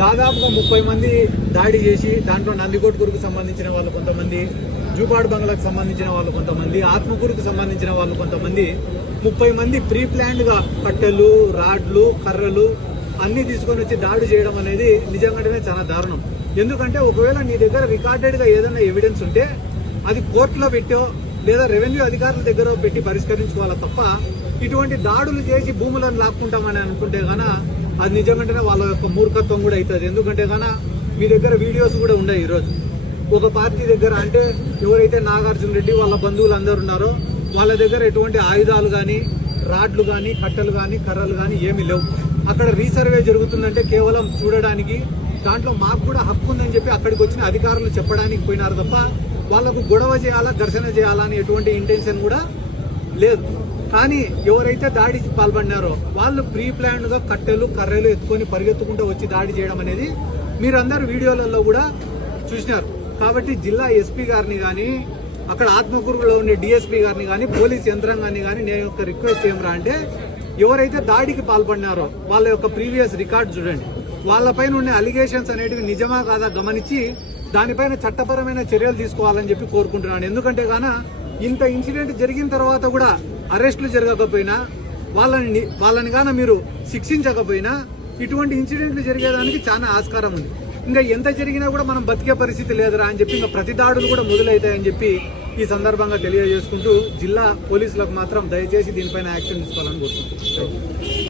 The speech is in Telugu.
దాదాపుగా 30 మంది దాడి చేసి దాంట్లో నందికొట్కూరుకు సంబంధించిన వాళ్ళు కొంతమంది, జూపాడు బంగ్లాకు సంబంధించిన వాళ్ళు కొంతమంది, ఆత్మకూరుకు సంబంధించిన వాళ్ళు కొంతమంది 30 మంది ప్రీ ప్లాన్డ్గా కట్టెలు, రాడ్లు, కర్రలు అన్నీ తీసుకొని వచ్చి దాడి చేయడం అనేది నిజంగానే చాలా దారుణం. ఎందుకంటే ఒకవేళ నీ దగ్గర రికార్డెడ్గా ఏదైనా ఎవిడెన్స్ ఉంటే అది కోర్టులో పెట్టో లేదా రెవెన్యూ అధికారుల దగ్గర పెట్టి పరిష్కరించుకోవాలా తప్ప ఇటువంటి దాడులు చేసి భూములను లాక్కుంటామని అనుకుంటే గాన అది నిజంగానే వాళ్ళ యొక్క మూర్ఖత్వం కూడా అవుతుంది. ఎందుకంటే గాన మీ దగ్గర వీడియోస్ కూడా ఉన్నాయి. ఈరోజు ఒక పార్టీ దగ్గర అంటే ఎవరైతే నాగార్జున రెడ్డి వాళ్ళ బంధువులు అందరు ఉన్నారో వాళ్ళ దగ్గర ఎటువంటి ఆయుధాలు కానీ, రాడ్లు కానీ, కట్టెలు కానీ, కర్రలు కానీ ఏమీ లేవు. అక్కడ రీసర్వే జరుగుతుందంటే కేవలం చూడడానికి, దాంట్లో మాకు కూడా హక్కు ఉందని చెప్పి అక్కడికి వచ్చిన అధికారులు చెప్పడానికి పోయినారు తప్ప వాళ్లకు గొడవ చేయాలా, ఘర్షణ చేయాలా అని ఎటువంటి ఇంటెన్షన్ కూడా లేదు. కానీ ఎవరైతే దాడికి పాల్పడినారో వాళ్ళు ప్రీ ప్లాన్డ్ గా కట్టెలు, కర్రలు ఎత్తుకొని పరిగెత్తుకుంటూ వచ్చి దాడి చేయడం అనేది మీరందరూ వీడియోలలో కూడా చూసినారు. కాబట్టి జిల్లా ఎస్పీ గారిని కానీ, అక్కడ ఆత్మకూరులో ఉండే డిఎస్పీ గారిని కానీ, పోలీస్ యంత్రాంగాన్ని కానీ నేను యొక్క రిక్వెస్ట్ ఏమరా అంటే ఎవరైతే దాడికి పాల్పడినారో వాళ్ళ యొక్క ప్రీవియస్ రికార్డ్ చూడండి. వాళ్ళపైన ఉండే అలిగేషన్స్ అనేటివి నిజమా కాదా గమనించి దానిపైన చట్టపరమైన చర్యలు తీసుకోవాలని చెప్పి కోరుకుంటున్నాను. ఎందుకంటే గాన ఇంత ఇన్సిడెంట్ జరిగిన తర్వాత కూడా అరెస్టులు జరగకపోయినా, వాళ్ళని గాన మీరు శిక్షించకపోయినా ఇటువంటి ఇన్సిడెంట్లు జరిగేదానికి చాలా ఆస్కారం ఉంది. ఇంకా ఎంత జరిగినా కూడా మనం బతికే పరిస్థితి లేదురా అని చెప్పి ఇంకా ప్రతి దాడులు కూడా మొదలవుతాయని చెప్పి ఈ సందర్భంగా తెలియజేసుకుంటూ జిల్లా పోలీసులకు మాత్రం దయచేసి దీనిపైన యాక్షన్ తీసుకోవాలని కోరుకుంటున్నాను.